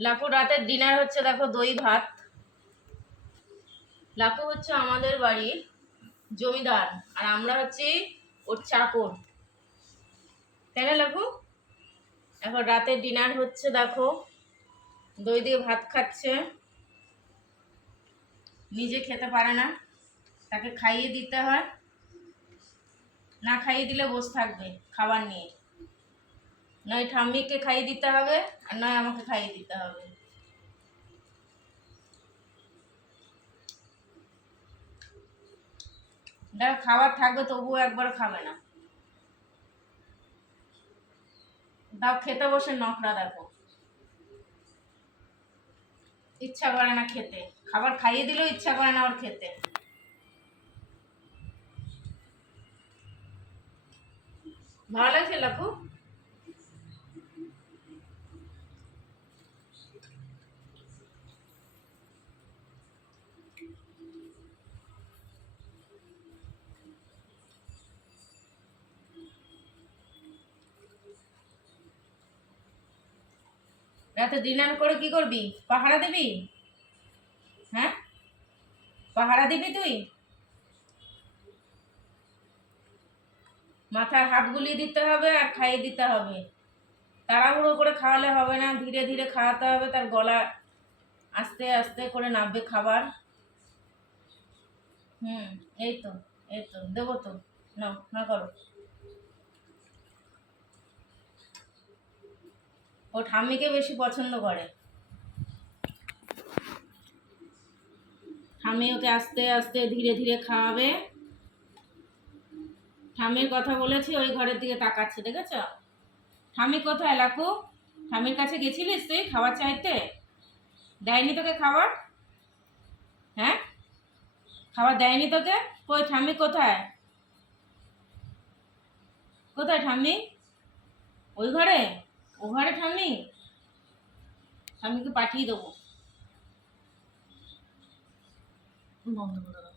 লাকু, রাতের ডিনার হচ্ছে, দেখো দই, ভাত। লাকু হচ্ছে আমাদের বাড়ির জমিদার, আর আমরা হচ্ছি ওর চাকর। তাই না, লাকু? এখন রাতের ডিনার হচ্ছে, দেখো। দই দিয়ে ভাত খাচ্ছে। নিজে খেতে পারে না। তাকে খাইয়ে দিতে হয়। না খাইয়ে দিলে বসে থাকবে, খাবার নিয়ে। নয় ঠাম্মিকে খাইয়ে দিতে হবে, আর নয় আমাকে খাইয়ে দিতে হবে। দেখ, খাবার থাকবে, তবুও একবার খাবে না। দাও, খেতে বসে নখরা দেখো। ইচ্ছা করে না খেতে। খাবার খাইয়ে দিলেও ইচ্ছা করে না ওর খেতে। ভালো লাগছে লাকু রাতে ডিনার করে কি করবি? পাহারা দিবি? হ্যাঁ? পাহারা দিবি তুই? মাথায় হাত গুলিয়ে দিতে হবে আর খাইয়ে দিতে হবে। তাড়াহুড়ো করে খাওয়ালে হবে না, ধীরে ধীরে খাওয়াতে হবে, তার গলা আস্তে আস্তে করে নামবে খাবার। হুম, এই তো এই তো, দেবো তো। নাও না করো। ও ঠাম্মিকে বেশি পছন্দ করে। ঠাম্মি ওকে আস্তে আস্তে ধীরে ধীরে খাওয়াবে। ঠাম্মির কথা বলেছি, ওই ঘরের দিকে তাকাচ্ছে, দেখেছ? ঠাম্মি কোথায়, লাকু? ঠাম্মির কাছে গেছিলিস তুই খাবার চাইতে? দেয়নি তোকে খাবার? হ্যাঁ? খাবার দেয়নি তোকে? কই, ঠাম্মি কোথায়? কোথায় ঠাম্মি? ওই ঘরে? ও ঘরে ঠাম্মি স্বামীকে পাঠিয়ে দেবো। বন্ধ করে